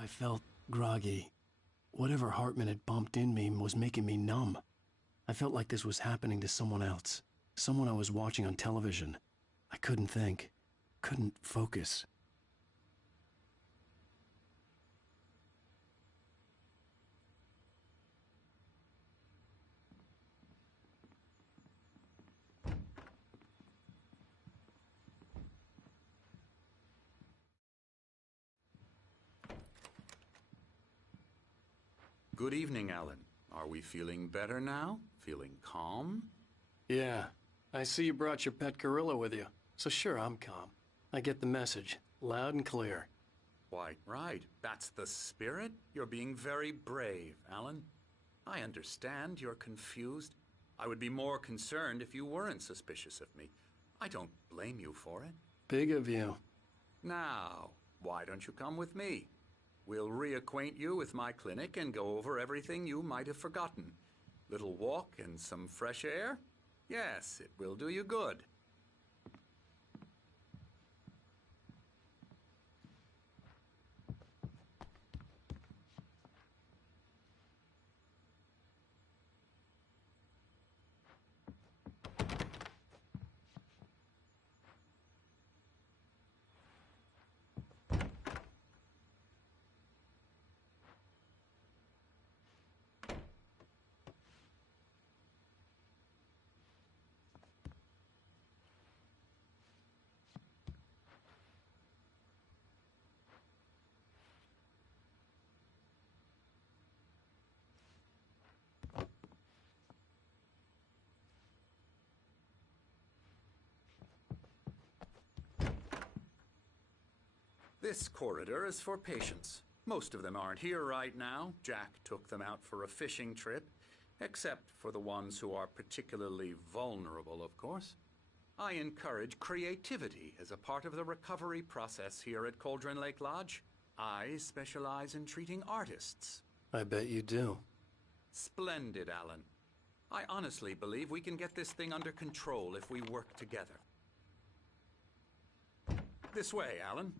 I felt groggy. Whatever Hartman had pumped in me was making me numb. I felt like this was happening to someone else. Someone I was watching on television. I couldn't think. Couldn't focus. Good evening, Alan. Are we feeling better now? Feeling calm? Yeah. I see you brought your pet gorilla with you. So sure, I'm calm. I get the message. Loud and clear. Why, right. That's the spirit. You're being very brave, Alan. I understand you're confused. I would be more concerned if you weren't suspicious of me. I don't blame you for it. Big of you. Now, why don't you come with me? We'll reacquaint you with my clinic and go over everything you might have forgotten. Little walk and some fresh air? Yes, it will do you good. This corridor is for patients. Most of them aren't here right now. Jack took them out for a fishing trip, except for the ones who are particularly vulnerable, of course. I encourage creativity as a part of the recovery process here at Cauldron Lake Lodge. I specialize in treating artists. I bet you do. Splendid, Alan. I honestly believe we can get this thing under control if we work together. This way, Alan.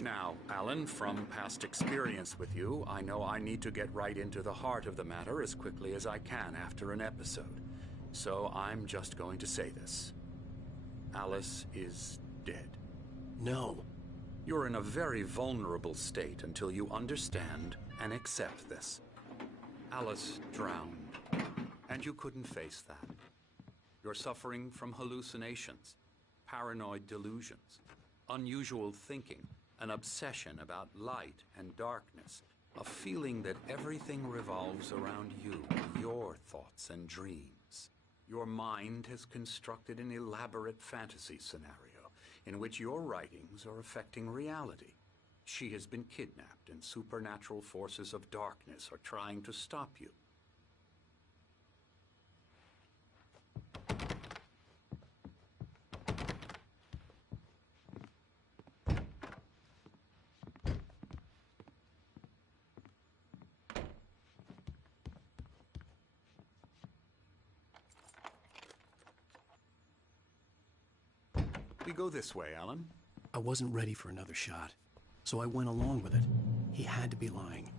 Now, Alan, from past experience with you, I know I need to get right into the heart of the matter as quickly as I can after an episode. So I'm just going to say this. Alice is dead. No. You're in a very vulnerable state until you understand and accept this. Alice drowned, and you couldn't face that. You're suffering from hallucinations, paranoid delusions, unusual thinking, an obsession about light and darkness, a feeling that everything revolves around you, your thoughts and dreams. Your mind has constructed an elaborate fantasy scenario in which your writings are affecting reality. She has been kidnapped, and supernatural forces of darkness are trying to stop you. We go this way, Alan. I wasn't ready for another shot, so I went along with it. He had to be lying.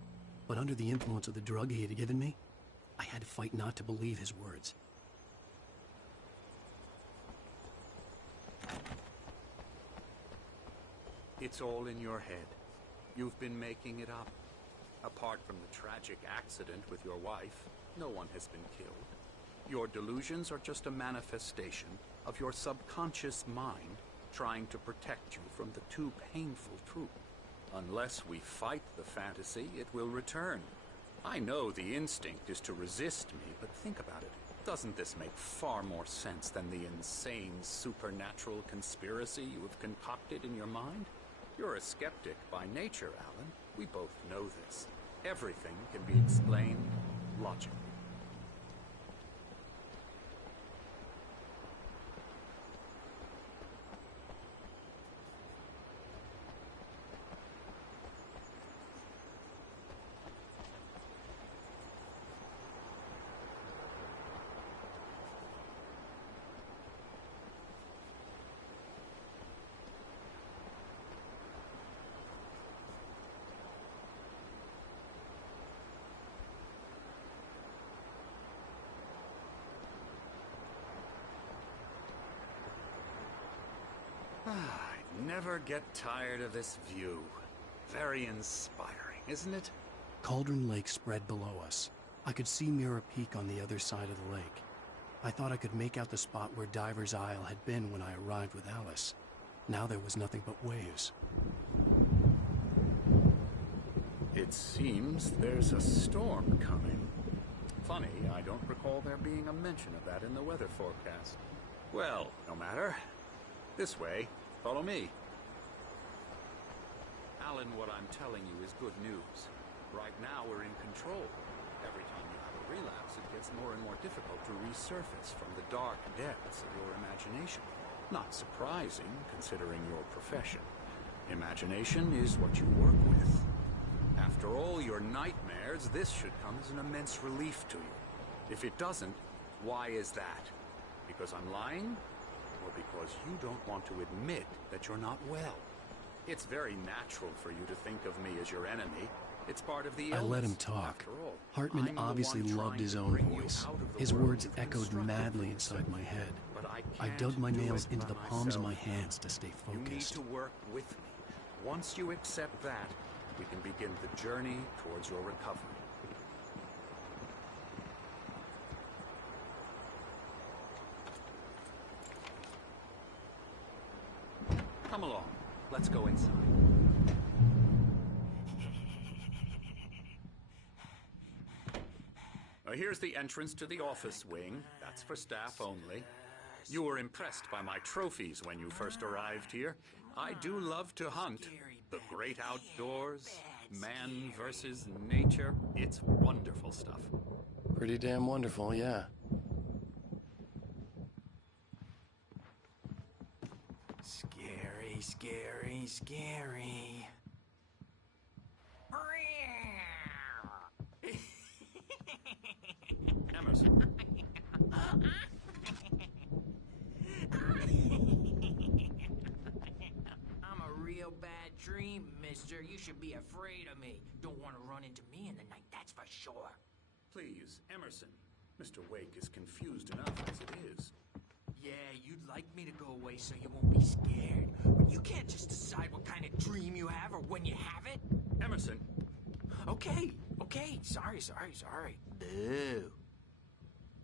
But under the influence of the drug he had given me, I had to fight not to believe his words. It's all in your head. You've been making it up. Apart from the tragic accident with your wife, no one has been killed. Your delusions are just a manifestation of your subconscious mind trying to protect you from the too painful truth. Unless we fight the fantasy, it will return. I know the instinct is to resist me, but think about it. Doesn't this make far more sense than the insane supernatural conspiracy you have concocted in your mind? You're a skeptic by nature, Alan. We both know this. Everything can be explained logically. I never get tired of this view. Very inspiring, isn't it? Cauldron Lake spread below us. I could see Mirror Peak on the other side of the lake. I thought I could make out the spot where Diver's Isle had been when I arrived with Alice. Now there was nothing but waves. It seems there's a storm coming. Funny, I don't recall there being a mention of that in the weather forecast. Well, no matter. This way. Follow me. Alan, what I'm telling you is good news. Right now, we're in control. Every time you have a relapse, it gets more and more difficult to resurface from the dark depths of your imagination. Not surprising, considering your profession. Imagination is what you work with. After all your nightmares, this should come as an immense relief to you. If it doesn't, why is that? Because I'm lying? Or because you don't want to admit that you're not well? It's very natural for you to think of me as your enemy. It's part of the illness. I let him talk. After all, Hartman I'm the obviously one loved trying his to own bring you voice. out of the His world words you've echoed constructed madly for inside yourself. my head. But I can't dug my do nails it into by the palms of my myself. hands to stay You need focused. to work with me. Once you accept that, we can begin the journey towards your recovery. Come along. Let's go inside. Here's the entrance to the office wing. That's for staff only. You were impressed by my trophies when you first arrived here. I do love to hunt. The great outdoors, man versus nature. It's wonderful stuff. Pretty damn wonderful, yeah. Scary, scary, scary. Emerson. I'm a real bad dream, mister. You should be afraid of me. Don't want to run into me in the night, that's for sure. Please, Emerson. Mr. Wake is confused enough as it is. Yeah, you'd like me to go away so you won't be scared. But you can't just decide what kind of dream you have or when you have it. Emerson. Okay. Sorry. Boo.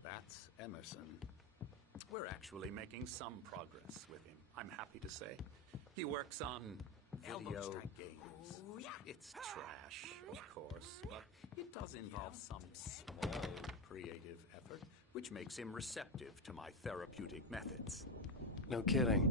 That's Emerson. We're actually making some progress with him, I'm happy to say. He works on Elbow video strike. games. Ooh, yeah. It's trash, of course, but it does involve some small creative effort, which makes him receptive to my therapeutic methods. No kidding.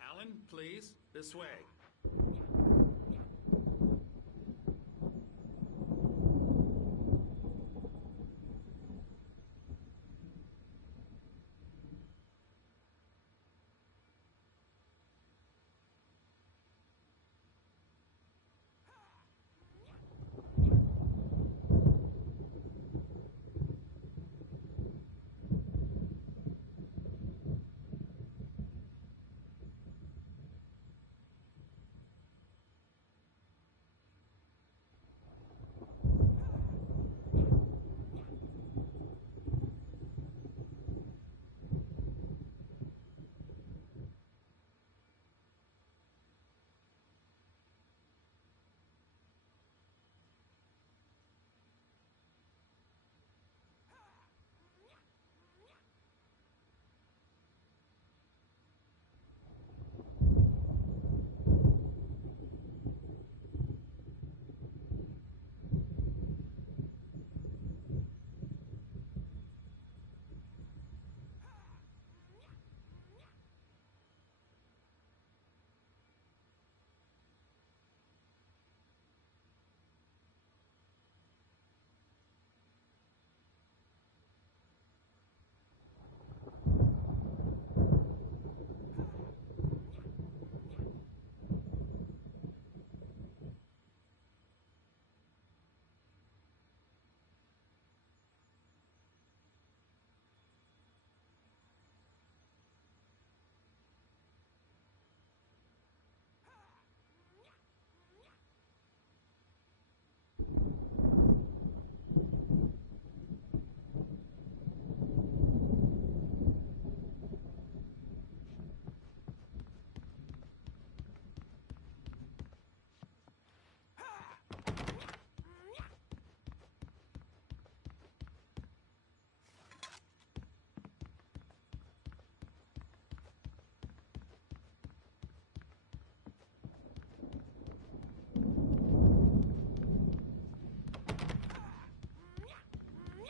Alan, please, this way.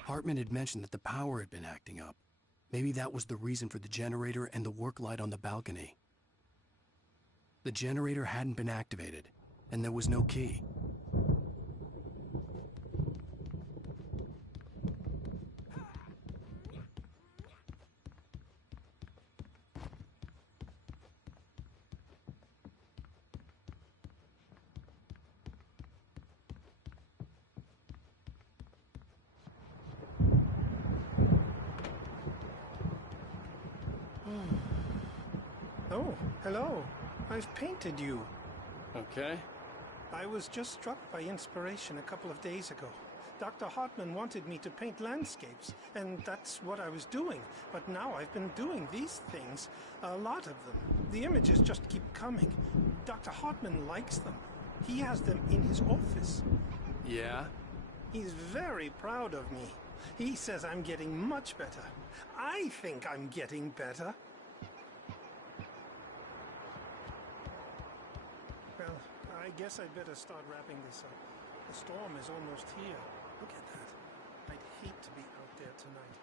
Hartman had mentioned that the power had been acting up. Maybe that was the reason for the generator and the work light on the balcony. The generator hadn't been activated, and there was no key. Oh, hello. I've painted you. Okay. I was just struck by inspiration a couple of days ago. Dr. Hartman wanted me to paint landscapes, and that's what I was doing. But now I've been doing these things, a lot of them. The images just keep coming. Dr. Hartman likes them. He has them in his office. Yeah? He's very proud of me. He says I'm getting much better. I think I'm getting better. Well, I guess I'd better start wrapping this up. The storm is almost here. Look at that. I'd hate to be out there tonight.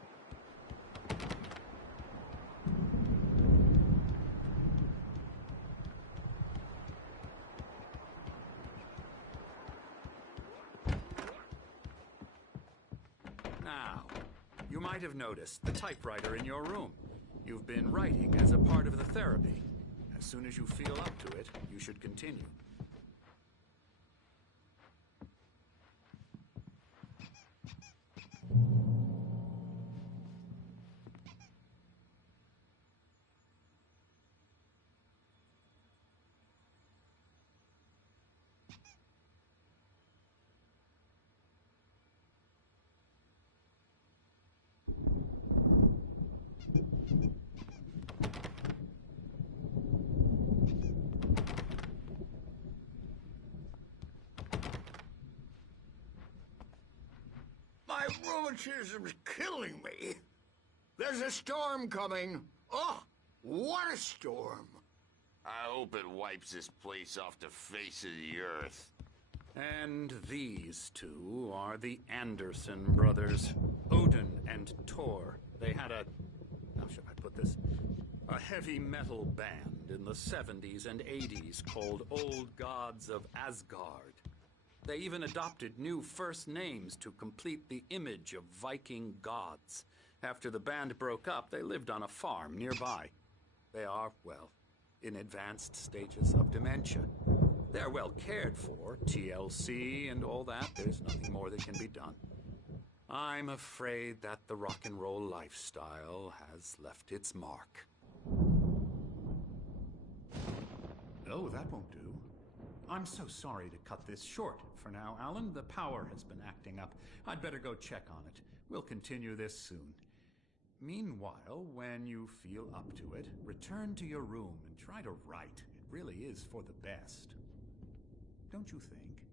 Now, you might have noticed the typewriter in your room. You've been writing as a part of the therapy. As soon as you feel up to it, you should continue. My rheumatism's killing me. There's a storm coming. Oh, what a storm. I hope it wipes this place off the face of the earth. And these two are the Anderson brothers, Odin and Tor. They had how should I put this? A heavy metal band in the 70s and 80s called Old Gods of Asgard. They even adopted new first names to complete the image of Viking gods. After the band broke up, they lived on a farm nearby. They are, well, in advanced stages of dementia. They're well cared for, TLC and all that. There's nothing more that can be done. I'm afraid that the rock and roll lifestyle has left its mark. Oh, that won't do. I'm so sorry to cut this short for now, Alan. The power has been acting up. I'd better go check on it. We'll continue this soon. Meanwhile, when you feel up to it, return to your room and try to write. It really is for the best. Don't you think?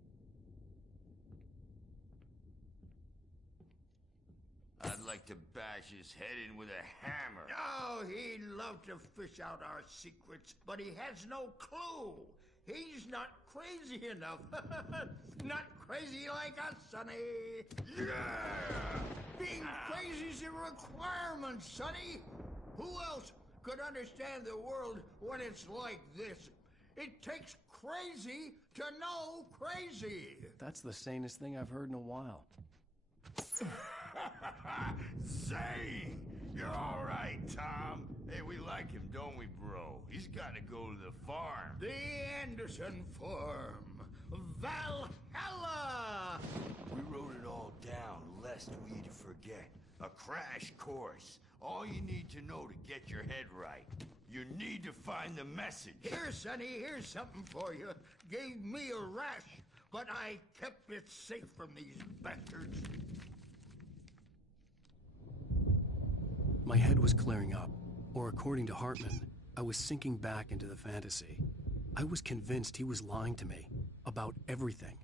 I'd like to bash his head in with a hammer. Oh, he'd love to fish out our secrets, but he has no clue. He's not crazy enough. Not crazy like us, Sonny. Yeah! Being crazy's a requirement, Sonny. Who else could understand the world when it's like this? It takes crazy to know crazy. That's the sanest thing I've heard in a while. Zane! You're all right, Tom. Hey, we like him, don't we, bro? He's got to go to the farm. The Anderson Farm. Valhalla! We wrote it all down, lest we forget. A crash course. All you need to know to get your head right. You need to find the message. Here, Sonny, here's something for you. Gave me a rash, but I kept it safe from these bastards. My head was clearing up, or according to Hartman, I was sinking back into the fantasy. I was convinced he was lying to me about everything.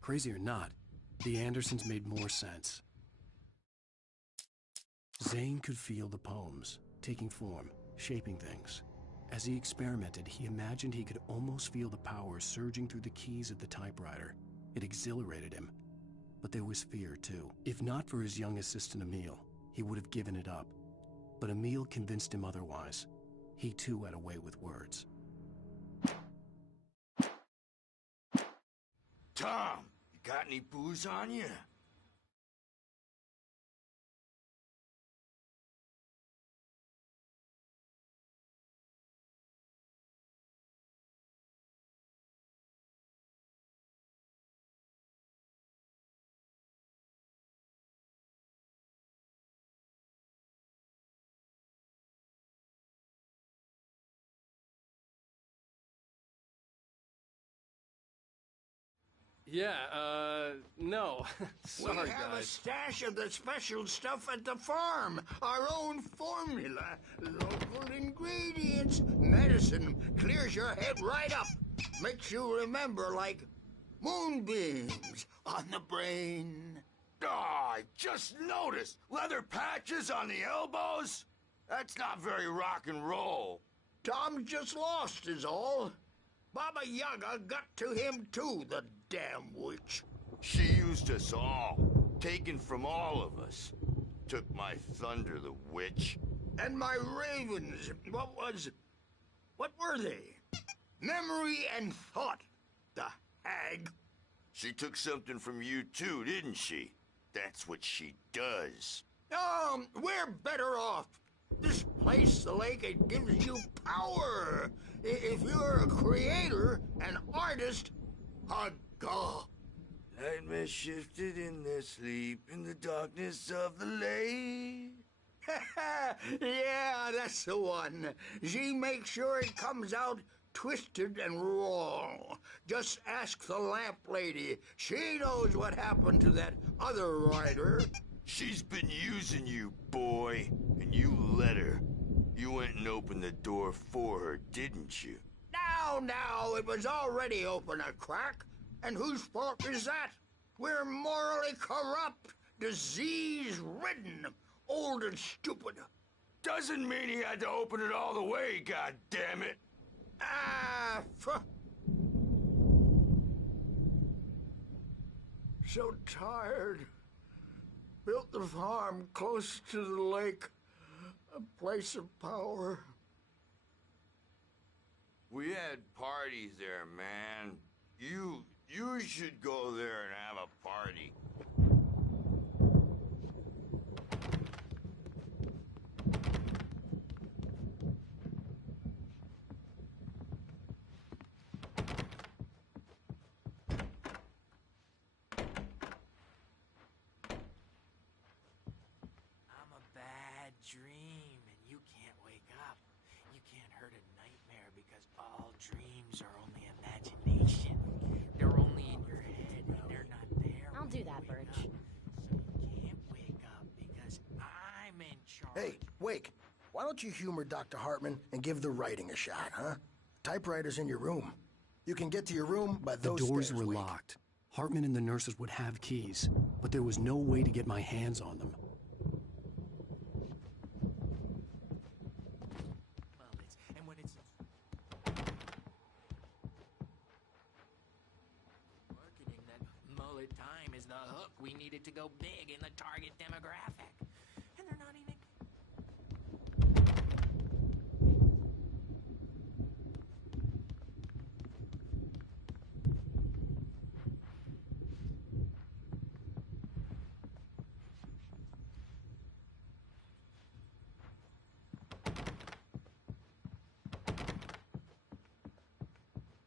Crazy or not, the Andersons made more sense. Zane could feel the poems, taking form, shaping things. As he experimented, he imagined he could almost feel the power surging through the keys of the typewriter. It exhilarated him. But there was fear, too. If not for his young assistant Emil, he would have given it up. But Emil convinced him otherwise. He too had a way with words. Tom, you got any booze on you? Yeah, no. Sorry, we have a guys. stash of the special stuff at the farm. Our own formula. Local ingredients. Medicine clears your head right up. Makes you remember like moonbeams on the brain. Oh, I just noticed. Leather patches on the elbows? That's not very rock and roll. Tom just lost is all. Baba Yaga got to him too, the damn witch. She used us all. Taken from all of us. Took my thunder, the witch. And my ravens, what were they? Memory and thought, the hag. She took something from you too, didn't she? That's what she does. We're better off. This place, the lake, it gives you power. If you're a creator, an artist, a god. Nightmare shifted in their sleep in the darkness of the lake. Yeah, that's the one. She makes sure it comes out twisted and wrong. Just ask the lamp lady. She knows what happened to that other writer. She's been using you, boy, and you let her. You went and opened the door for her, didn't you? Now, it was already open a crack. And whose fault is that? We're morally corrupt, disease-ridden, old and stupid. Doesn't mean he had to open it all the way, goddammit. So tired. Built the farm close to the lake. A place of power. We had parties there, man. You should go there and have a party. Dream and you can't wake up. You can't hurt a nightmare because all dreams are only imagination. They're only in your head and they're not there. I'll do that, Birch. So you can't wake up because I'm in charge. Hey, Wake, why don't you humor Dr. Hartman and give the writing a shot, huh? Typewriter's in your room. You can get to your room by The those doors stairs, were Wake. locked. Hartman and the nurses would have keys, but there was no way to get my hands on them. We needed to go big in the target demographic. And they're not even...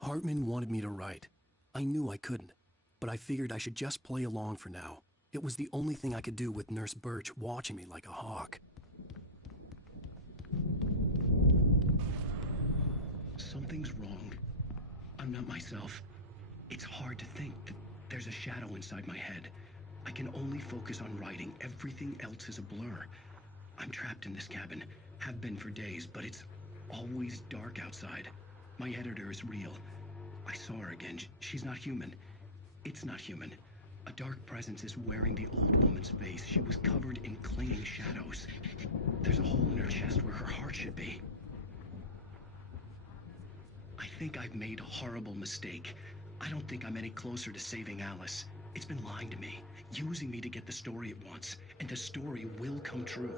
Hartman wanted me to write. I knew I couldn't, but I figured I should just play along for now. It was the only thing I could do with Nurse Birch watching me like a hawk. Something's wrong. I'm not myself. It's hard to think that there's a shadow inside my head. I can only focus on writing. Everything else is a blur. I'm trapped in this cabin. Have been for days, but it's always dark outside. My editor is real. I saw her again. She's not human. It's not human. A dark presence is wearing the old woman's face. She was covered in clinging shadows. There's a hole in her chest where her heart should be. I think I've made a horrible mistake. I don't think I'm any closer to saving Alice. It's been lying to me, using me to get the story it wants, and the story will come true.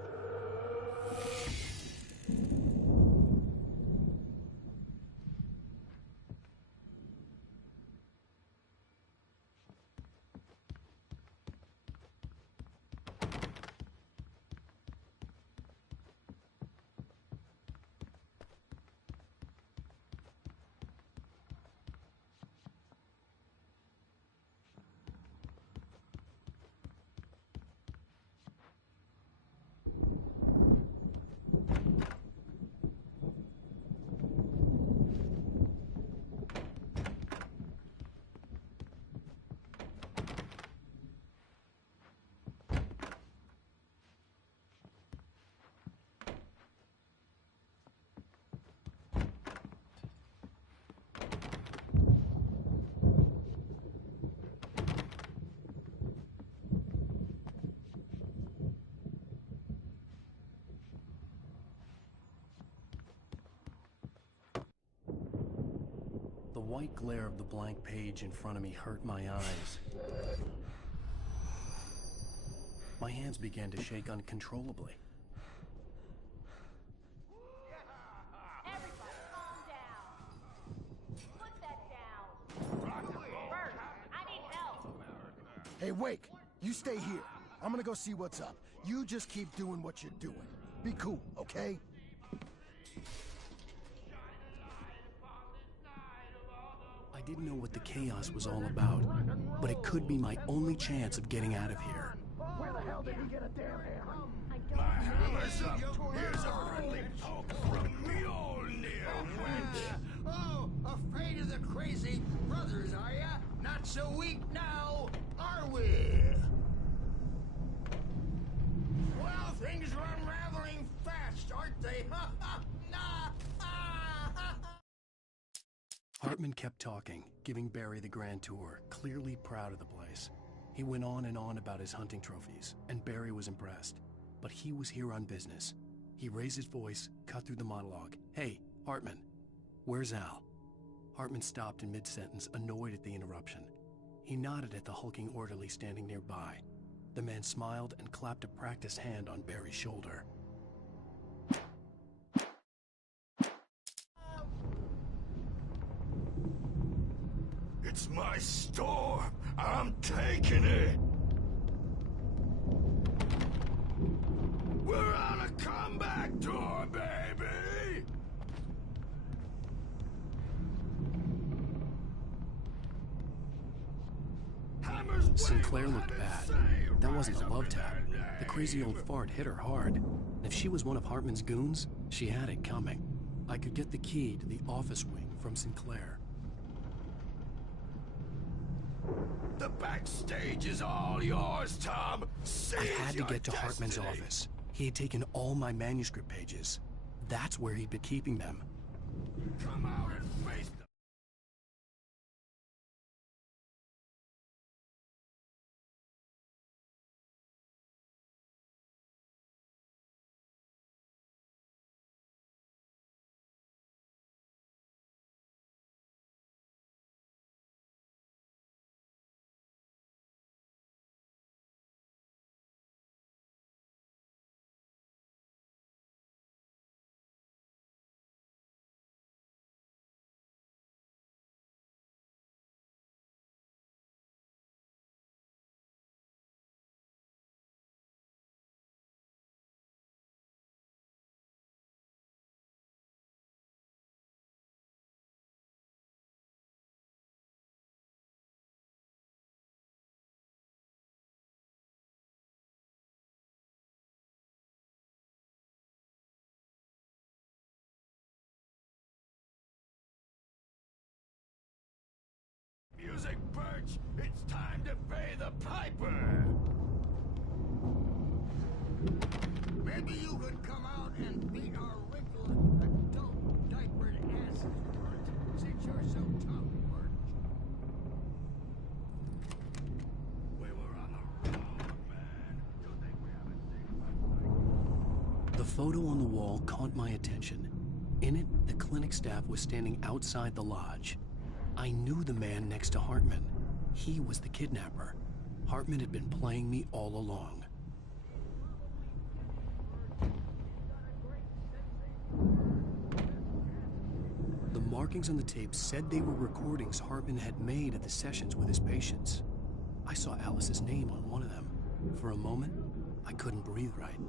white glare of the blank page in front of me hurt my eyes. My hands began to shake uncontrollably. Everybody calm down. Put that down. Bert, I need help. Hey, Wake, you stay here. I'm gonna go see what's up. You just keep doing what you're doing. Be cool, okay? I didn't know what the chaos was all about, but it could be my only chance of getting out of here. Where the hell did he get a damn hammer? My hammer's up. Here's a friendly poke from Mjolnir, wench. Oh, afraid of the crazy brothers, are ya? Not so weak now, are we? Well, things are unraveling fast, aren't they? Ha ha! Hartman kept talking, giving Barry the grand tour, clearly proud of the place. He went on and on about his hunting trophies, and Barry was impressed. But he was here on business. He raised his voice, cut through the monologue. Hey, Hartman, where's Al? Hartman stopped in mid-sentence, annoyed at the interruption. He nodded at the hulking orderly standing nearby. The man smiled and clapped a practiced hand on Barry's shoulder. It's my storm. I'm taking it. We're on a comeback tour, baby. Sinclair looked bad. That wasn't a love tap. The crazy old fart hit her hard. And if she was one of Hartman's goons, she had it coming. I could get the key to the office wing from Sinclair. The backstage is all yours, Tom. I had to get to Hartman's office. He had taken all my manuscript pages. That's where he'd been keeping them. Come out and face them. Music, Birch! It's time to pay the piper! Maybe you could come out and beat our wrinkled, adult, diapered asses, Bert, since you're so tough, Bert. We were on the road, man. You think we haven't seen much? The photo on the wall caught my attention. In it, the clinic staff was standing outside the lodge. I knew the man next to Hartman. He was the kidnapper. Hartman had been playing me all along. The markings on the tape said they were recordings Hartman had made at the sessions with his patients. I saw Alice's name on one of them. For a moment, I couldn't breathe right.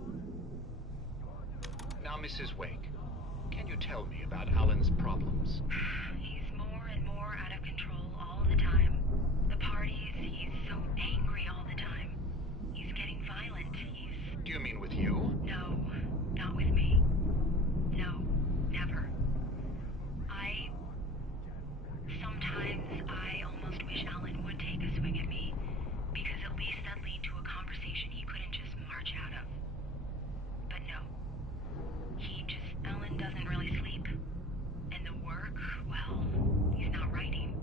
Now, Mrs. Wake, can you tell me about Alan's problems? He's more and more out of control all the time. The parties, he's so angry all the time. He's getting violent. Do you mean with you? No, not with me. No, never. Sometimes I almost wish Alan would take a swing at me, because at least that'd lead to a conversation he couldn't just march out of. But no. Alan doesn't really sleep. And the work, well, he's not writing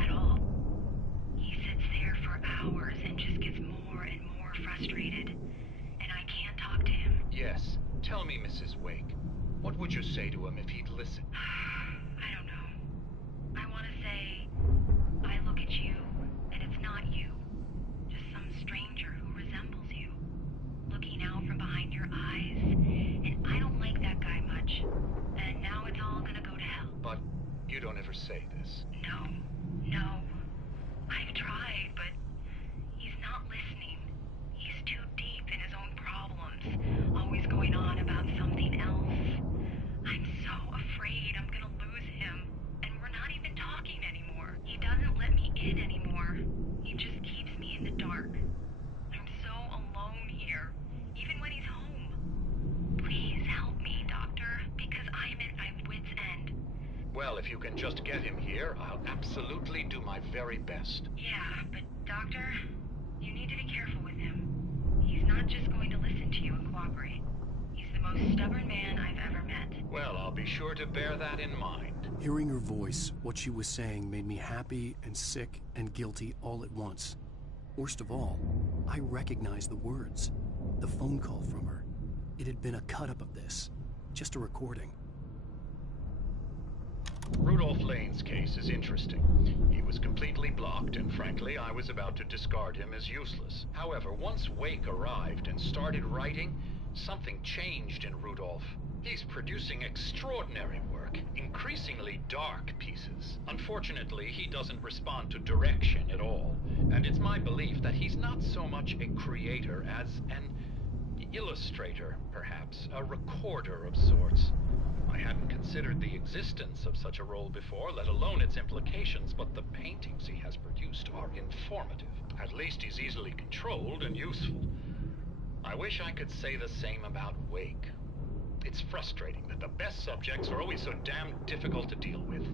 at all. He sits there for hours and just gets more and more frustrated. And I can't talk to him. Yes. Tell me, Mrs. Wake. What would you say to him if he'd listen? I don't know. I want to say, You don't ever say this. No. I've tried, but he's not listening. He's too deep in his own problems, always going on about something else. I'm so afraid I'm gonna lose him, and we're not even talking anymore. He doesn't let me in anymore. He just keeps me in the dark. I'm so alone here, even when he's home. Please help me, Doctor, because I'm at my wit's end. Well, if you can just get him here, I'll absolutely do my very best. Yeah, but Doctor, you need to be careful with him. He's not just going to listen to you and cooperate. He's the most stubborn man I've ever met. Well, I'll be sure to bear that in mind. Hearing her voice, what she was saying made me happy and sick and guilty all at once. Worst of all, I recognized the words. The phone call from her. It had been a cut-up of this. Just a recording. Rudolph Lane's case is interesting. He was completely blocked, and frankly, I was about to discard him as useless. However, once Wake arrived and started writing, something changed in Rudolph. He's producing extraordinary work, increasingly dark pieces. Unfortunately, he doesn't respond to direction at all, and it's my belief that he's not so much a creator as an illustrator, perhaps, a recorder of sorts. I hadn't considered the existence of such a role before, let alone its implications, but the paintings he has produced are informative. At least he's easily controlled and useful. I wish I could say the same about Wake. It's frustrating that the best subjects are always so damn difficult to deal with.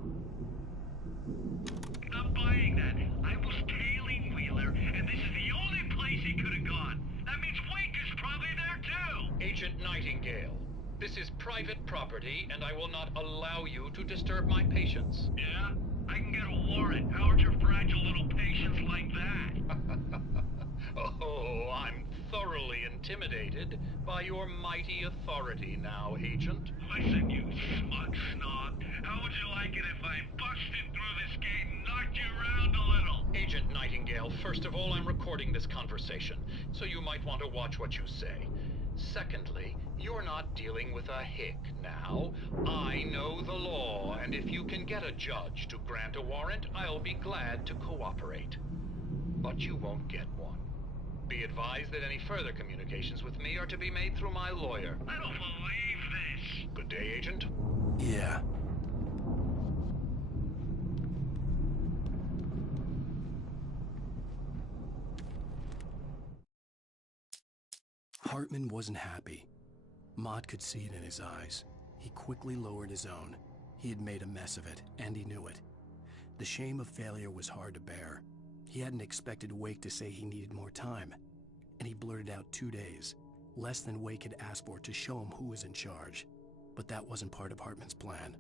Not buying that. I was tailing Wheeler, and this is the only place he could have gone. That means Wake is probably there too! Agent Nightingale, this is private property, and I will not allow you to disturb my patients. Yeah? I can get a warrant. How are your fragile little patients like that? Oh, I'm thoroughly intimidated by your mighty authority now, Agent. Listen, you smug snob. How would you like it if I busted through this gate and knocked you around a little? Agent Nightingale, first of all, I'm recording this conversation, so you might want to watch what you say. Secondly, you're not dealing with a hick now. I know the law, and if you can get a judge to grant a warrant, I'll be glad to cooperate. But you won't get one. Be advised that any further communications with me are to be made through my lawyer. I don't believe this. Good day, Agent. Yeah. Hartman wasn't happy. Mott could see it in his eyes. He quickly lowered his own. He had made a mess of it, and he knew it. The shame of failure was hard to bear. He hadn't expected Wake to say he needed more time, and he blurted out 2 days, less than Wake had asked for to show him who was in charge. But that wasn't part of Hartman's plan.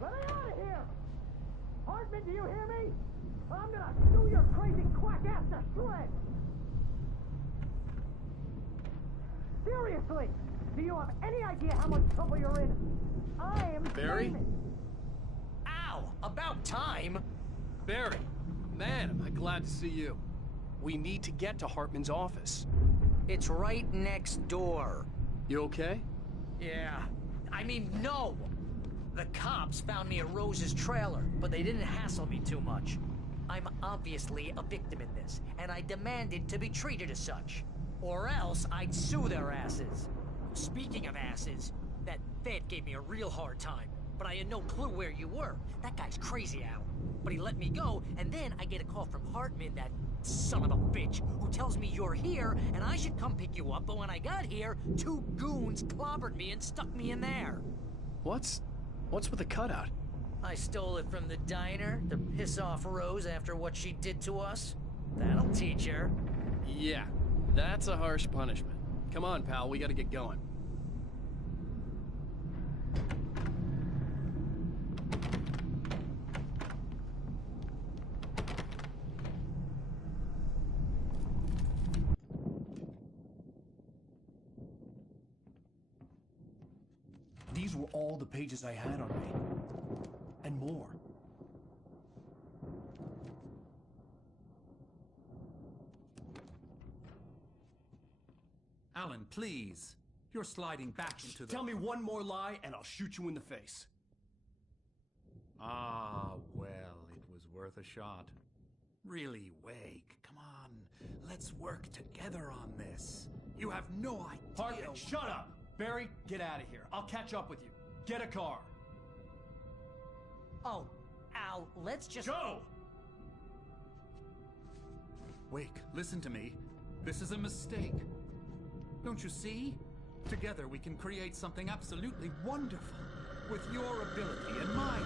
Let me out of here! Hartman, do you hear me? I'm gonna chew your crazy quack ass to shreds! Seriously, do you have any idea how much trouble you're in? I am Barry? famous. Ow! About time! Barry, man, am I glad to see you. We need to get to Hartman's office. It's right next door. You okay? Yeah. I mean, no! The cops found me at Rose's trailer, but they didn't hassle me too much. I'm obviously a victim in this, and I demanded to be treated as such. Or else I'd sue their asses. Speaking of asses, that Fed gave me a real hard time, but I had no clue where you were. That guy's crazy, Al. But he let me go, and then I get a call from Hartman, that son of a bitch, who tells me you're here, and I should come pick you up, but when I got here, 2 goons clobbered me and stuck me in there. What's with the cutout? I stole it from the diner to piss off Rose after what she did to us. That'll teach her. Yeah, that's a harsh punishment. Come on, pal, we gotta get going. These were all the pages I had on me. And more. please. You're sliding back into the... Tell me one more lie and I'll shoot you in the face. Ah, well, it was worth a shot. Really, Wake, come on. Let's work together on this. You have no idea... Hartman, shut up! Barry, get out of here. I'll catch up with you. Get a car. Oh, Al, let's just... Go! Wake, listen to me. This is a mistake. Don't you see? Together we can create something absolutely wonderful. With your ability and mine.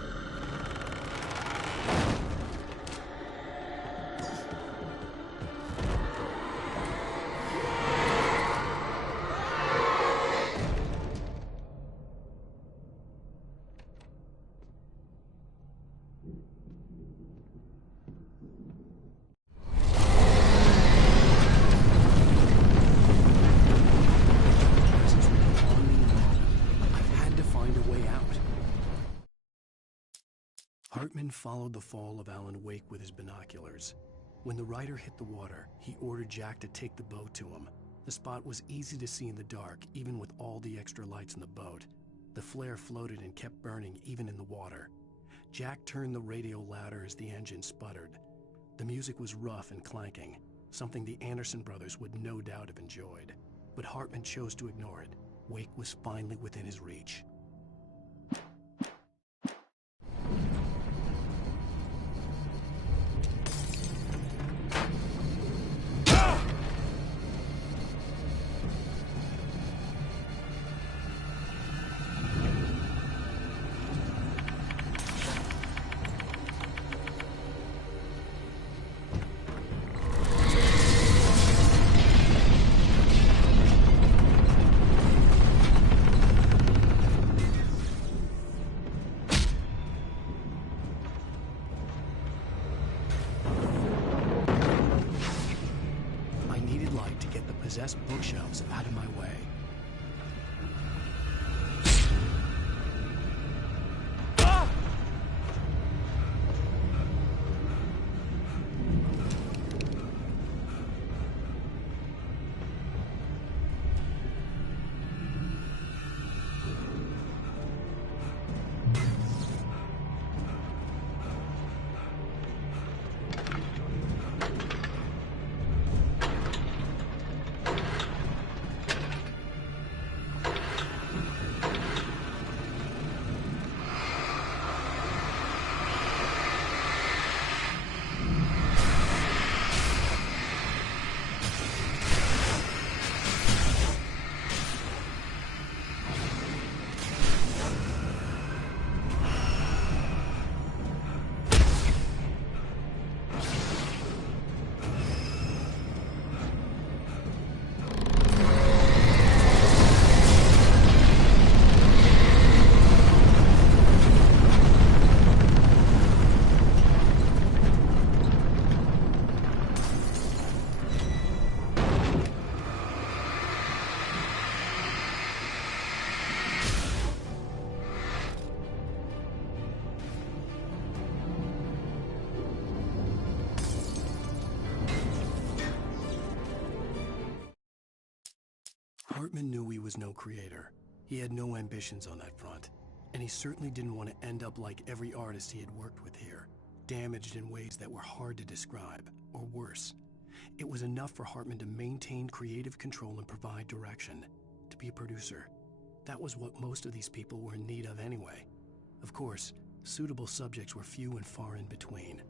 Hartman followed the fall of Alan Wake with his binoculars. When the rider hit the water, he ordered Jack to take the boat to him. The spot was easy to see in the dark, even with all the extra lights in the boat. The flare floated and kept burning even in the water. Jack turned the radio louder as the engine sputtered. The music was rough and clanking, something the Anderson brothers would no doubt have enjoyed. But Hartman chose to ignore it. Wake was finally within his reach. Possessed bookshelves out of my way. Hartman knew he was no creator. He had no ambitions on that front, and he certainly didn't want to end up like every artist he had worked with here, damaged in ways that were hard to describe, or worse. It was enough for Hartman to maintain creative control and provide direction, to be a producer. That was what most of these people were in need of anyway. Of course, suitable subjects were few and far in between.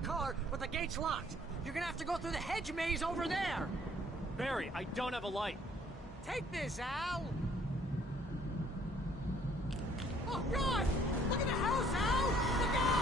the car, but the gate's locked. You're gonna have to go through the hedge maze over there. Barry, I don't have a light. Take this, Al! Oh, God! Look at the house, Al! Look out!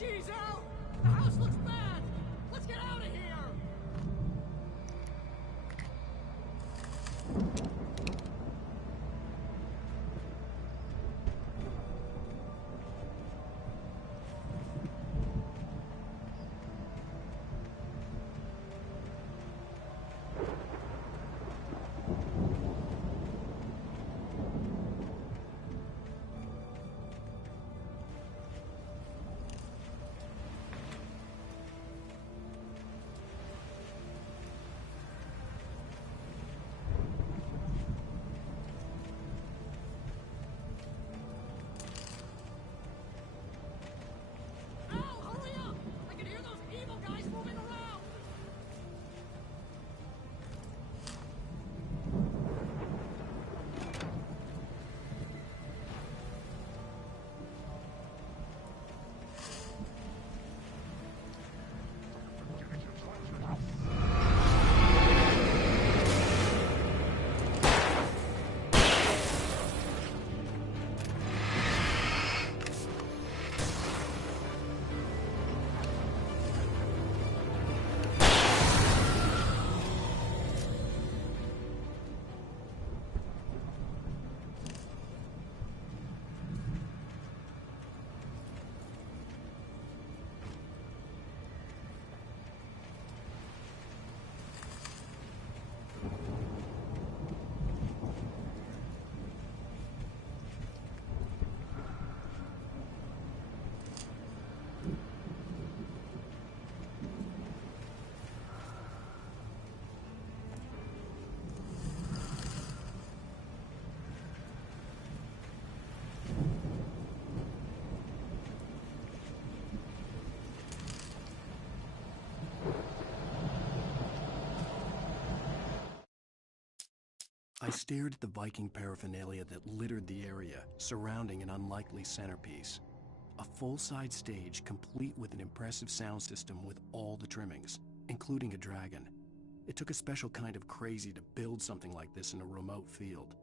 Jeez, Al! The house looks bad! Let's get out of here! I stared at the Viking paraphernalia that littered the area, surrounding an unlikely centerpiece. A full-size stage complete with an impressive sound system with all the trimmings, including a dragon. It took a special kind of crazy to build something like this in a remote field.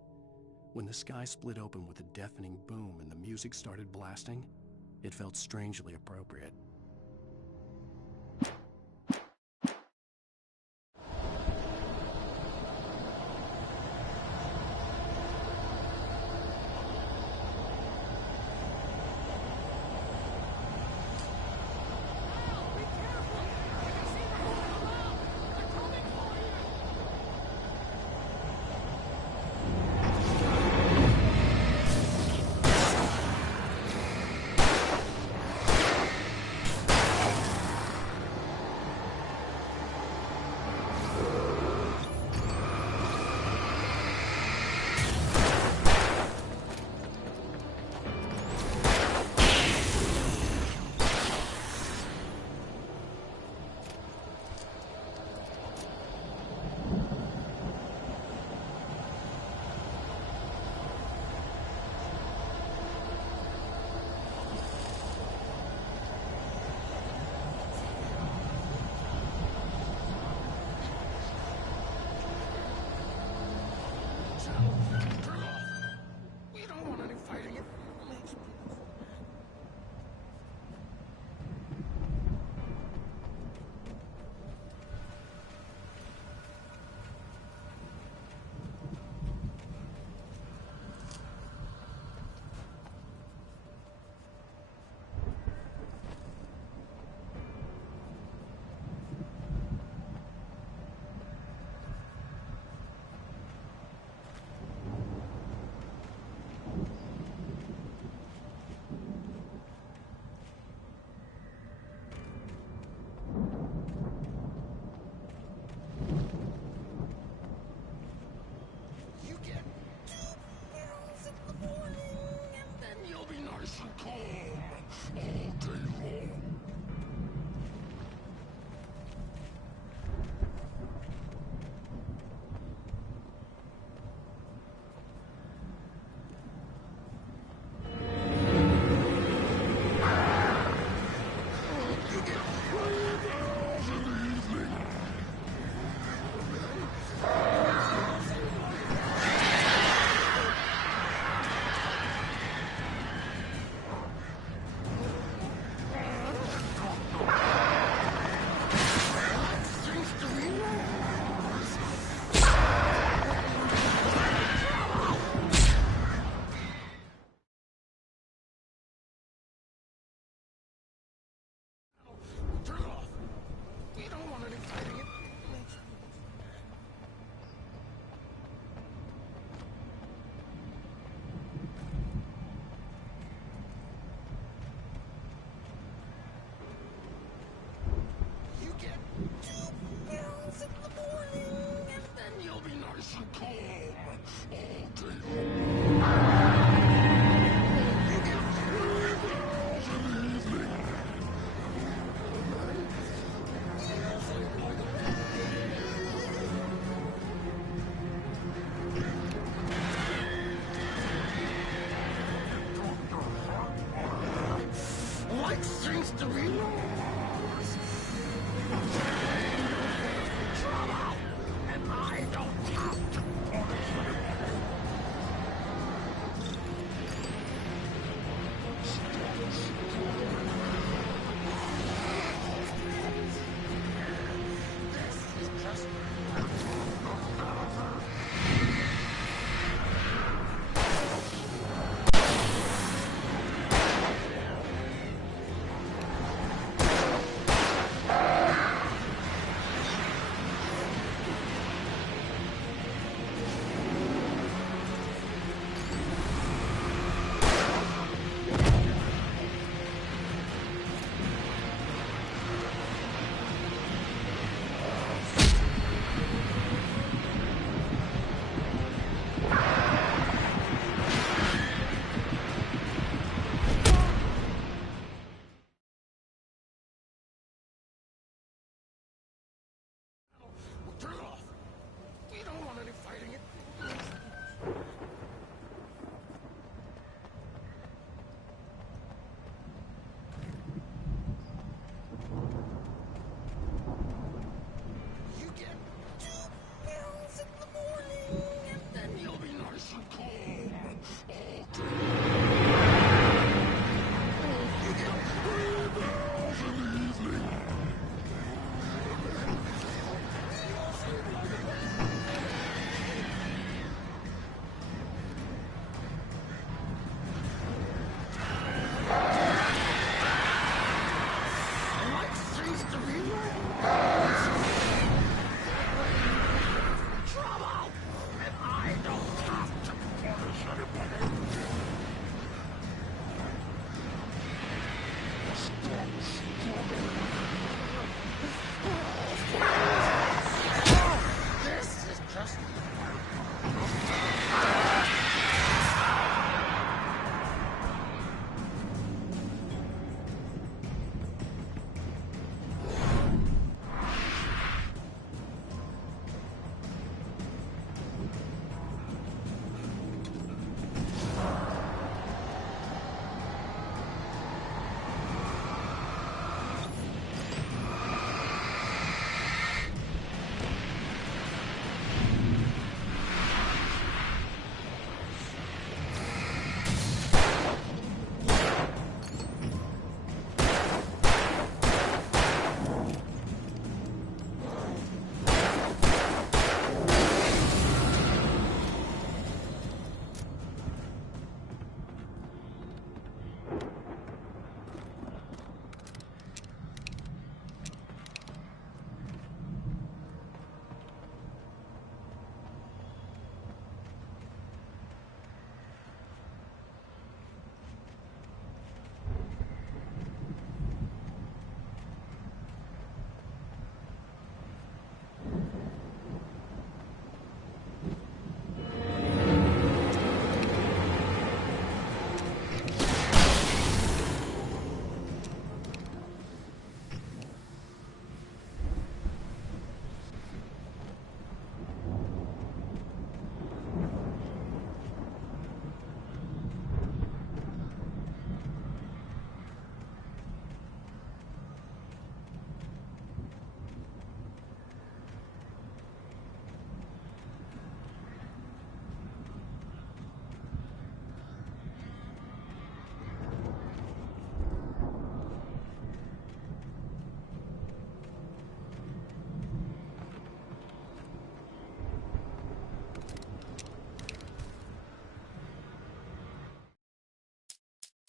When the sky split open with a deafening boom and the music started blasting, it felt strangely appropriate. nice and calm all day long.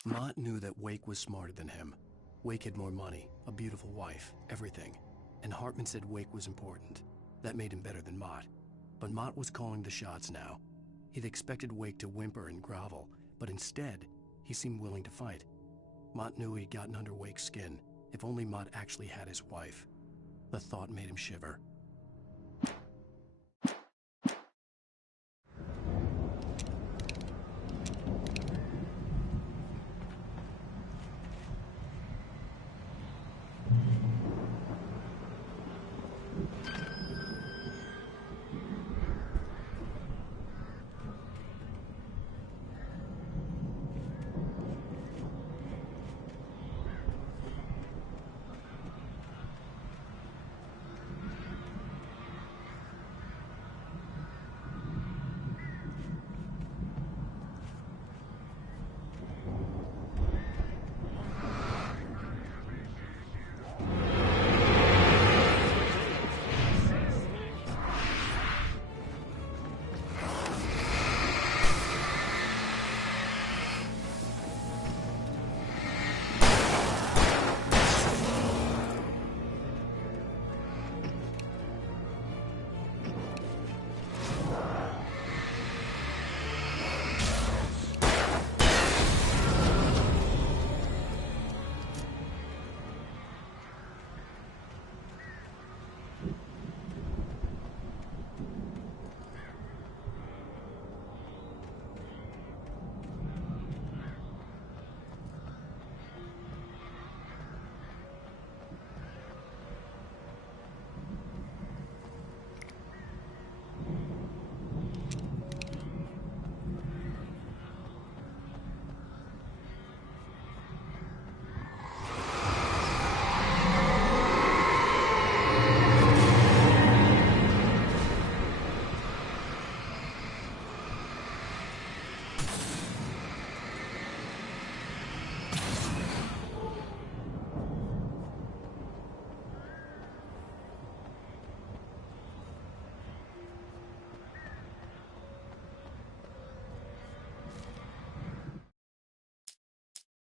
Mott knew that Wake was smarter than him. Wake had more money, a beautiful wife, everything. And Hartman said Wake was important. That made him better than Mott. But Mott was calling the shots now. He'd expected Wake to whimper and grovel, but instead, he seemed willing to fight. Mott knew he'd gotten under Wake's skin. If only Mott actually had his wife. The thought made him shiver.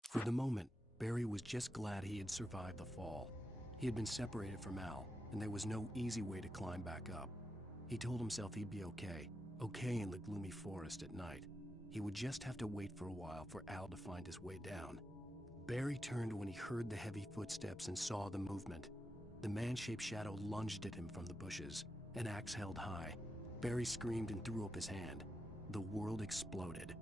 For the moment, Barry was just glad he had survived the fall. He had been separated from Al, and there was no easy way to climb back up. He told himself he'd be okay in the gloomy forest at night. He would just have to wait for a while for Al to find his way down. Barry turned when he heard the heavy footsteps and saw the movement. The man-shaped shadow lunged at him from the bushes, an axe held high. Barry screamed and threw up his hand. The world exploded.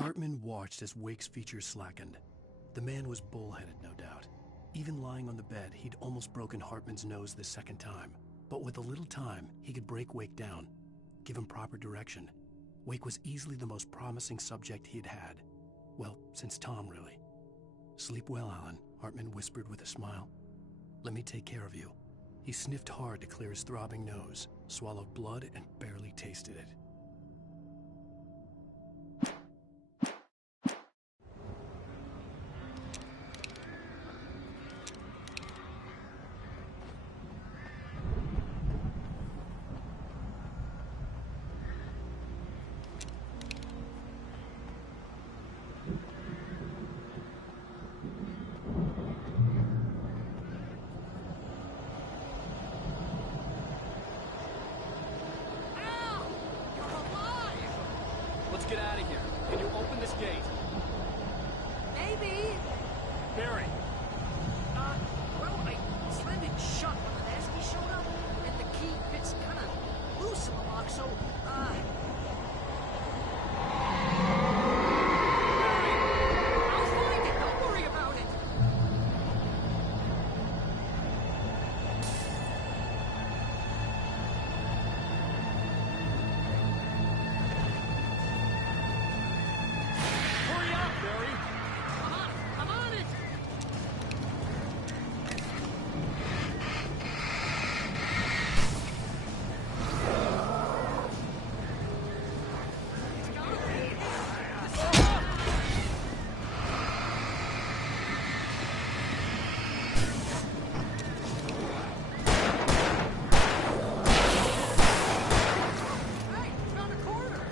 Hartman watched as Wake's features slackened. The man was bullheaded, no doubt. Even lying on the bed, he'd almost broken Hartman's nose the second time. But with a little time, he could break Wake down, give him proper direction. Wake was easily the most promising subject he'd had. Well, since Tom, really. "Sleep well, Alan," Hartman whispered with a smile. "Let me take care of you." He sniffed hard to clear his throbbing nose, swallowed blood, and barely tasted it. Let's get out of here. Can you open this gate? Maybe. Barry! Well, I slammed it shut when the nasty showed up, and the key fits kind of loose in the lock, so, I'll find it. Don't worry about it. Hurry up, Barry! I'm on it. It's gotta be. Hey, found a corner.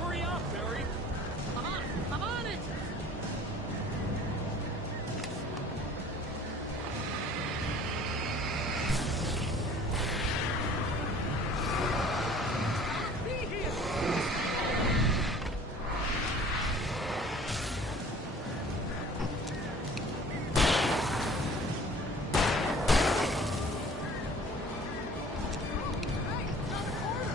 Hurry up, Barry! I'm on it. Be here. Hey, found a corner.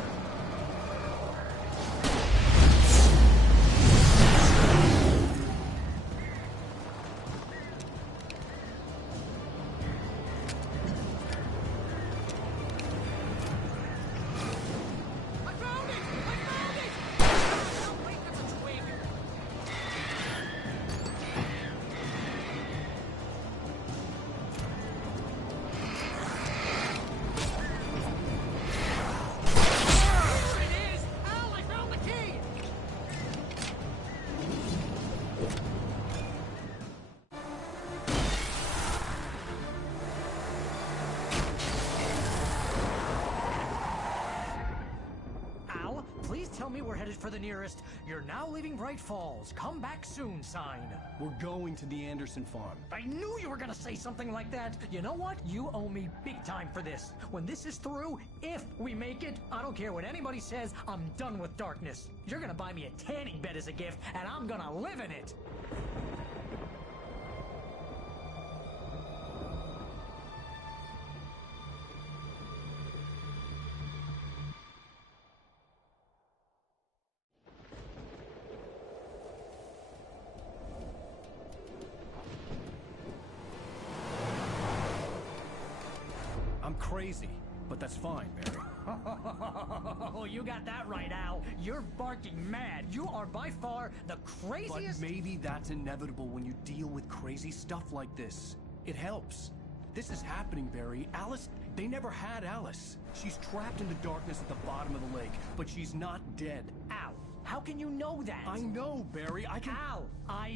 I found it! I found it! Oh, wait, that's a twig. Here it is! Al, I found the key! Al, please tell me we're headed for the nearest "You're now leaving Bright Falls. Come back soon" sign. We're going to the Anderson farm. I knew you were gonna say something like that. You know what? You owe me big time for this. When this is through, if we make it, I don't care what anybody says, I'm done with darkness. You're gonna buy me a tanning bed as a gift, and I'm gonna live in it. I'm crazy, but that's fine, Barry. Oh, you got that right, Al. You're barking mad. You are by far the But craziest. maybe that's inevitable when you deal with crazy stuff like this. It helps. This is happening, Barry. Alice, they never had Alice. She's trapped in the darkness at the bottom of the lake, but she's not dead. Al, how can you know that? I know, Barry. I can... Al,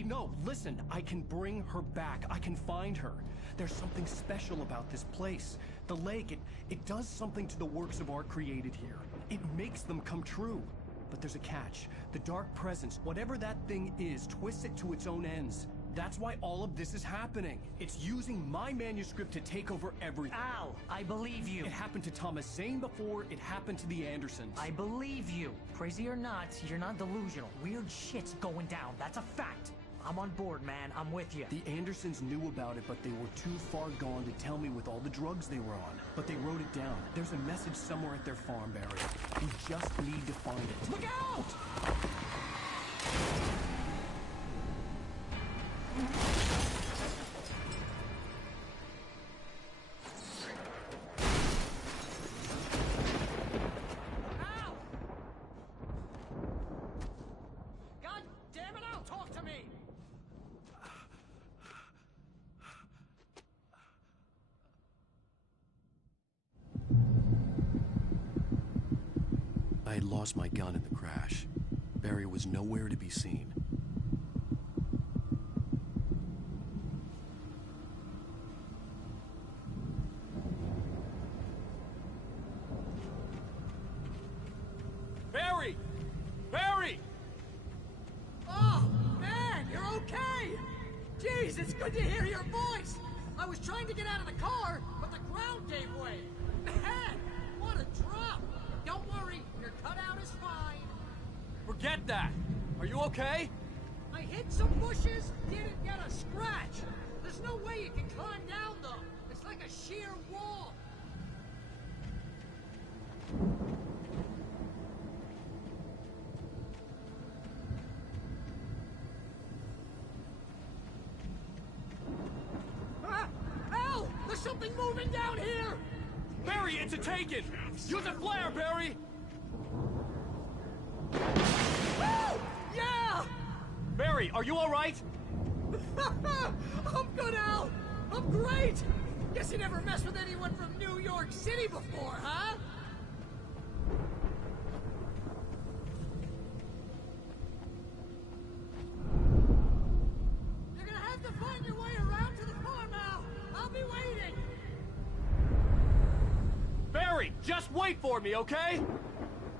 No, listen. I can bring her back. I can find her. There's something special about this place. The lake, it does something to the works of art created here. It makes them come true. But there's a catch. The Dark Presence, whatever that thing is, twists it to its own ends. That's why all of this is happening. It's using my manuscript to take over everything. Al, I believe you. It happened to Thomas Zane before, it happened to the Andersons. I believe you. Crazy or not, you're not delusional. Weird shit's going down. That's a fact. I'm on board, man. I'm with you. The Andersons knew about it, but they were too far gone to tell me with all the drugs they were on. But they wrote it down. There's a message somewhere at their farm, Barry. You just need to find it. Look out! God damn it, Al, talk to me! I had lost my gun in the crash. Barry was nowhere to be seen. Barry! Barry! Oh, man, you're okay! Jeez, it's good to hear your voice! I was trying to get out of the car, but the ground gave way. Man, what a drop! Don't worry, your cutout is fine. Forget that! Are you okay? I hit some bushes, didn't get a scratch. There's no way you can climb down, though. It's like a sheer wall. Al! There's something moving down here! Barry, it's a take-it! Use a flare, Barry! Woo! Yeah! Barry, are you alright? I'm good, Al! I'm great! Guess you never messed with anyone from New York City before, huh? You're gonna have to find your way around to the farm, Al! I'll be waiting! Barry, just wait for me, okay?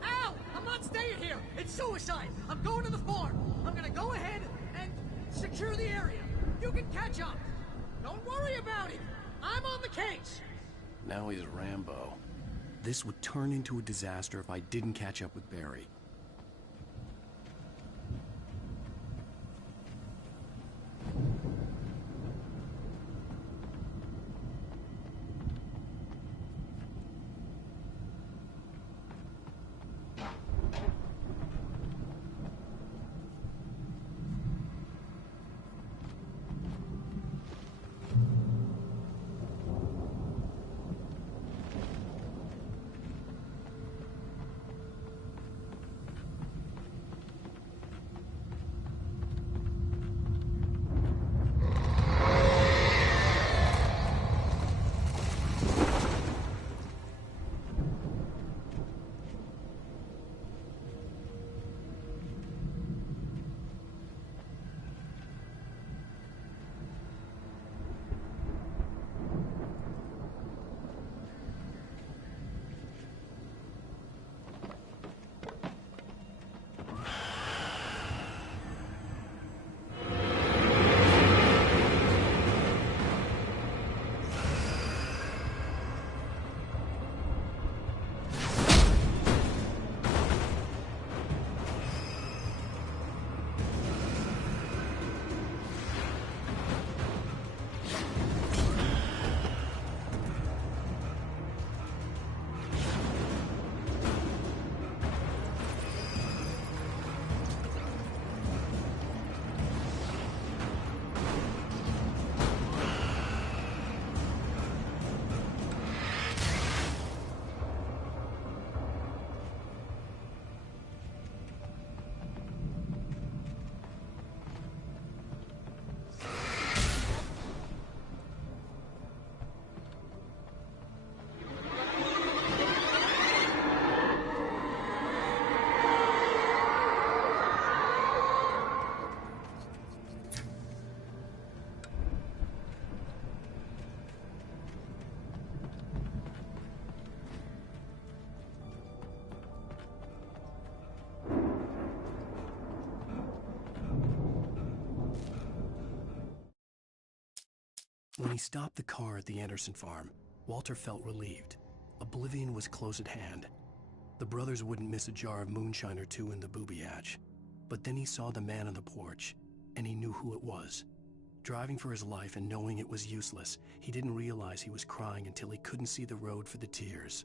Al! I'm not staying here! It's suicide! I'm going to the farm! I'm gonna go ahead and secure the area. You can catch up. Don't worry about it. I'm on the case. Now he's Rambo. This would turn into a disaster if I didn't catch up with Barry. When he stopped the car at the Anderson farm, Walter felt relieved. Oblivion was close at hand. The brothers wouldn't miss a jar of moonshine or two in the booby hatch. But then he saw the man on the porch, and he knew who it was. Driving for his life and knowing it was useless, he didn't realize he was crying until he couldn't see the road for the tears.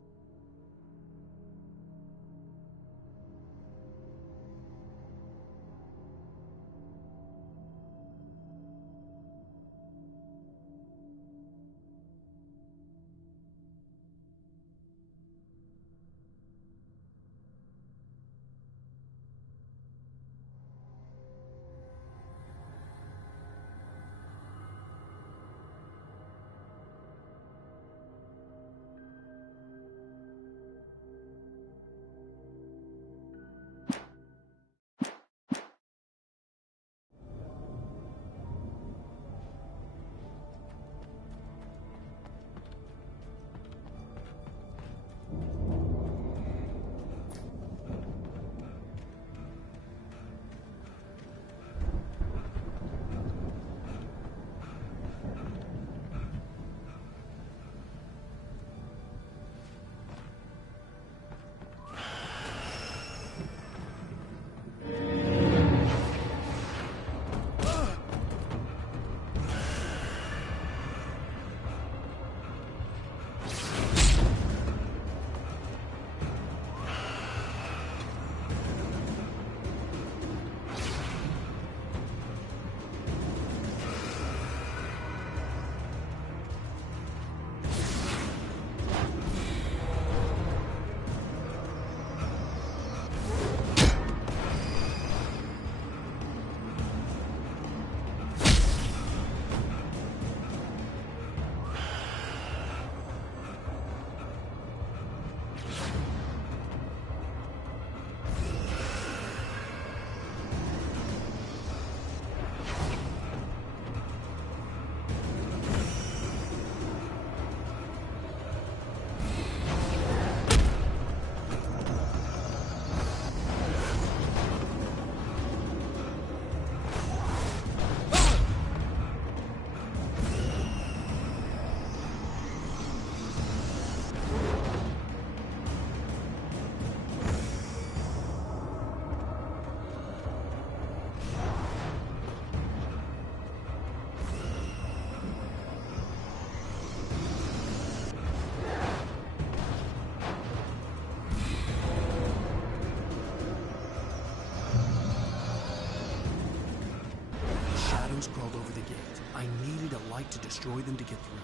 Crawled over the gate. I needed a light to destroy them to get through.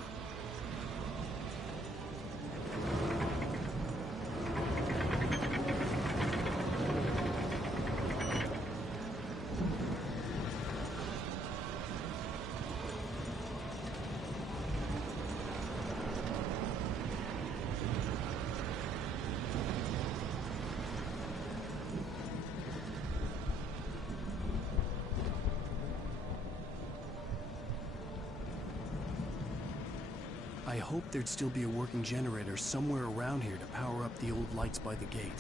I hoped there'd still be a working generator somewhere around here to power up the old lights by the gate.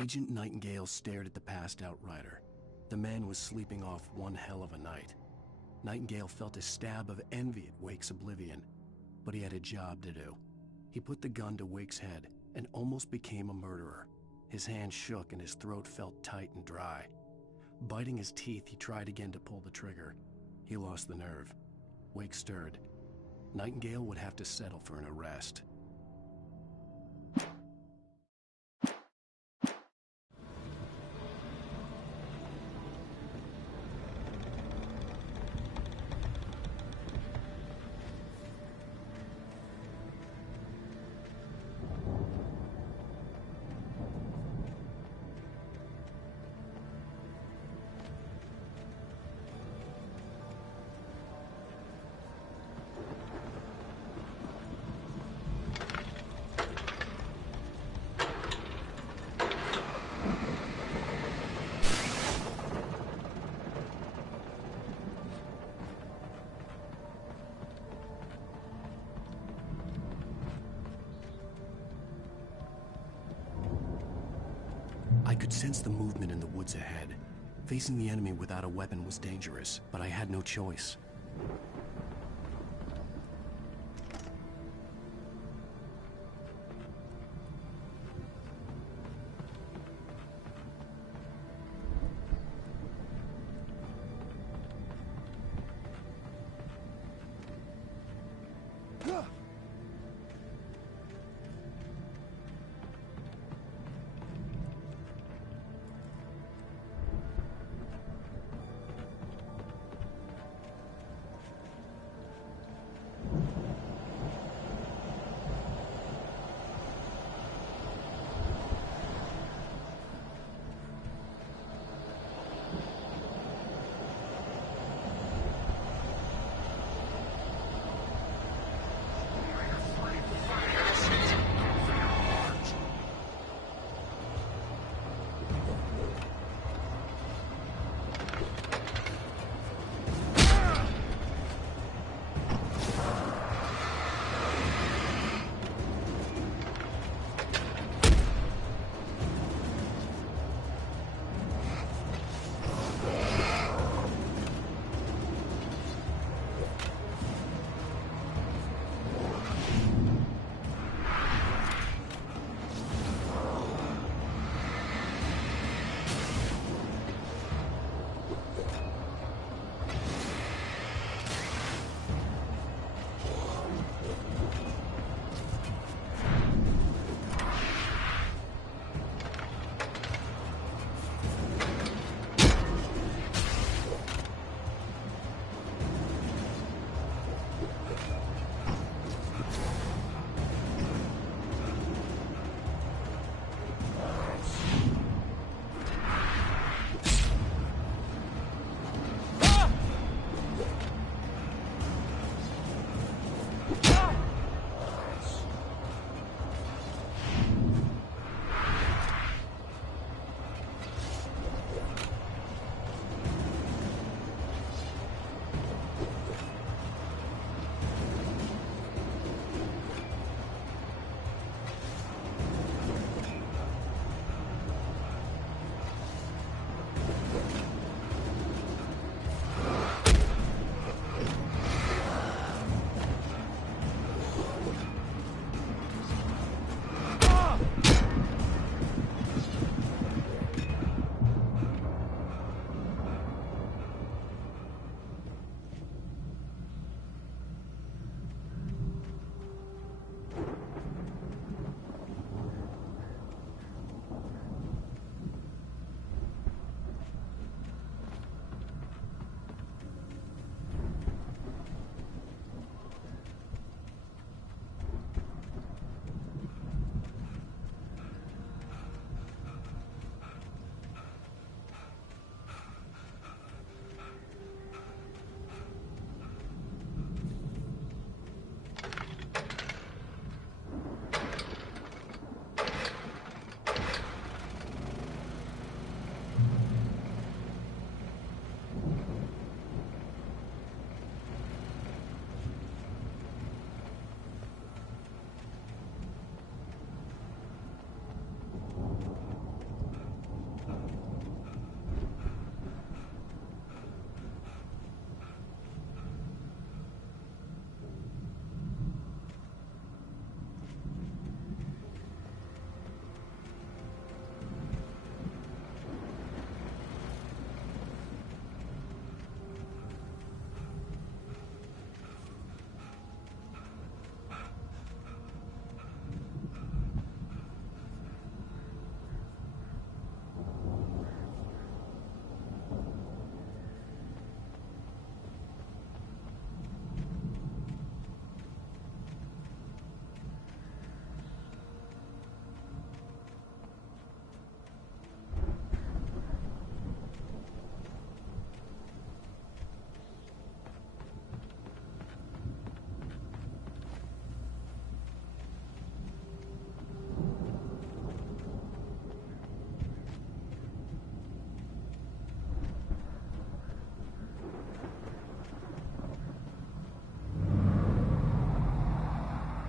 Agent Nightingale stared at the passed-out rider. The man was sleeping off one hell of a night. Nightingale felt a stab of envy at Wake's oblivion. But he had a job to do. He put the gun to Wake's head and almost became a murderer. His hand shook and his throat felt tight and dry. Biting his teeth, he tried again to pull the trigger. He lost the nerve. Wake stirred. Nightingale would have to settle for an arrest. I could sense the movement in the woods ahead. Facing the enemy without a weapon was dangerous, but I had no choice.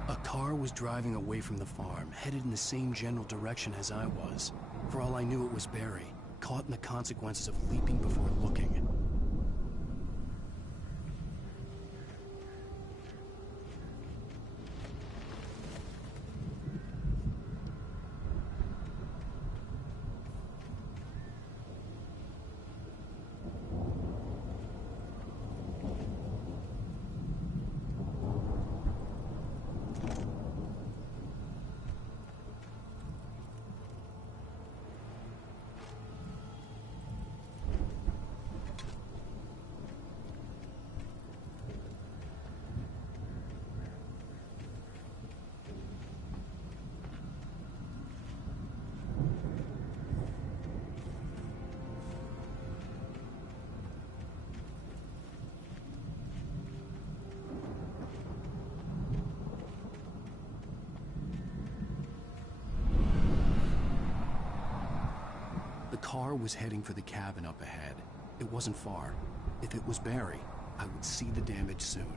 A car was driving away from the farm, headed in the same general direction as I was. For all I knew, it was Barry, caught in the consequences of leaping before looking. The car was heading for the cabin up ahead. It wasn't far. If it was Barry, I would see the damage soon.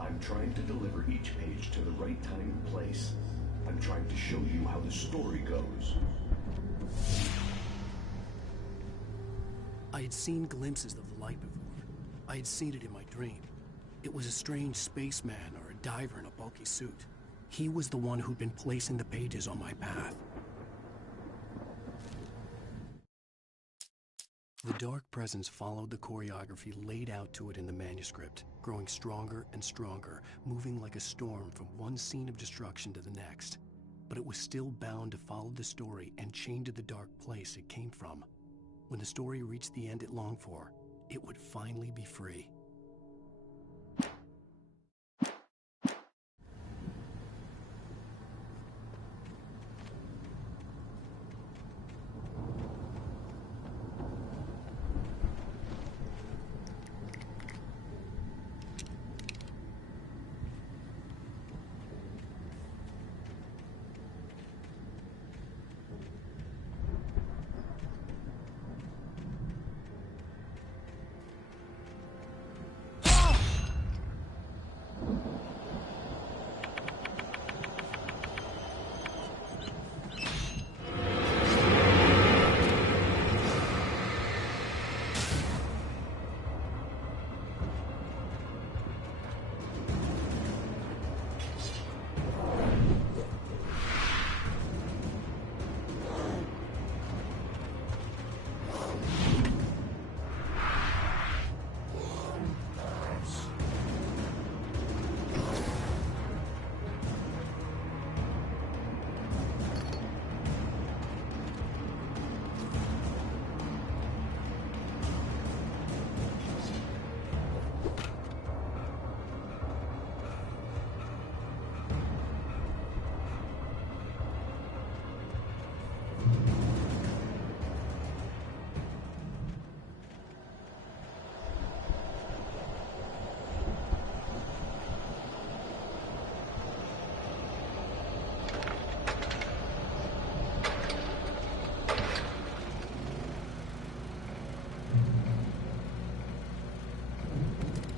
I'm trying to deliver each page to the right time and place. I'm trying to show you how the story goes. I had seen glimpses of the light before. I had seen it in my dream. It was a strange spaceman or a diver in a bulky suit. He was the one who'd been placing the pages on my path. The dark presence followed the choreography laid out to it in the manuscript, growing stronger and stronger, moving like a storm from one scene of destruction to the next. But it was still bound to follow the story and chained to the dark place it came from. When the story reached the end it longed for, it would finally be free.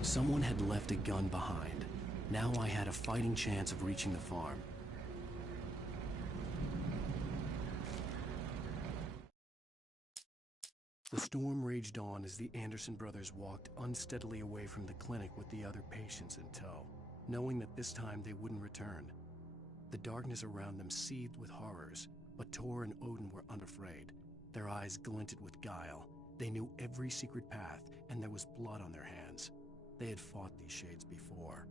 Someone had left a gun behind. Now I had a fighting chance of reaching the farm. The storm raged on as the Anderson brothers walked unsteadily away from the clinic with the other patients in tow, knowing that this time they wouldn't return. The darkness around them seethed with horrors, but Tor and Odin were unafraid. Their eyes glinted with guile. They knew every secret path, and there was blood on their hands. They had fought these shades before.